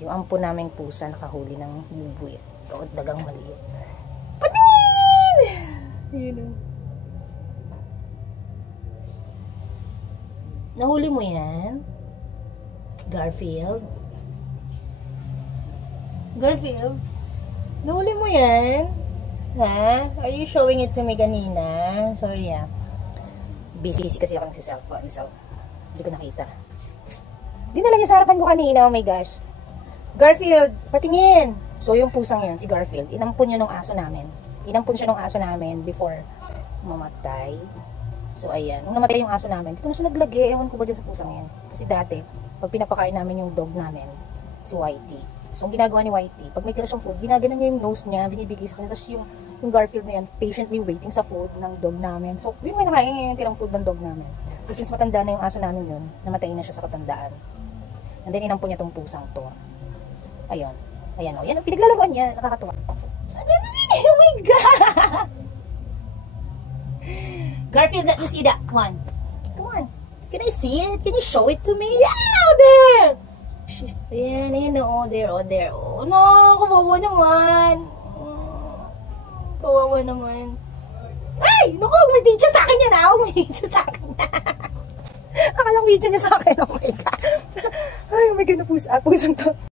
Yung ampon naming pusa nakahuli ng bubuit. O dagang maliit. Patingin! Ayun o. Nahuli mo yan? Garfield? Garfield? Nahuli mo yan? Ha? Are you showing it to me kanina? Sorry busy kasi ako sa cellphone, so hindi ko nakita. Dinala niya sa harapan ko kanina, oh my gosh. Garfield, patingin! So yung pusang yun, si Garfield, inampun yun ng aso namin. Inampun siya ng aso namin before mamatay. So ayan, nung namatay yung aso namin, dito na siya naglagay. Ewan ko ba dyan sa pusang yan. Kasi dati, pag pinapakain namin yung dog namin, si Whitey. So ang ginagawa ni Whitey, pag may tira siyang food, ginagana niya yung nose niya, binibigay sa kanya. Tapos yung Garfield na yan, patiently waiting sa food ng dog namin. So yun, may nakain niya yung tirang food ng dog namin. So since matanda na yung aso namin yun, namatay na siya sa katandaan. And then inampun niya tong pusang to. Ayun. Ayan o. Yan ang pinaglalaroan niya. Nakakatuwa. Oh my God! Garfield, let me see that. Come on. Come on. Can I see it? Can you show it to me? Yeah! There! Ayan. Ayan o. There. Oh, there. Oh, no. Kawawa naman. Kawawa naman. Ay! Naku, mag-video sa akin yan. Mag-video sa akin. Akalang video niya sa akin. Oh my God. Ay, oh my God. Pusang to.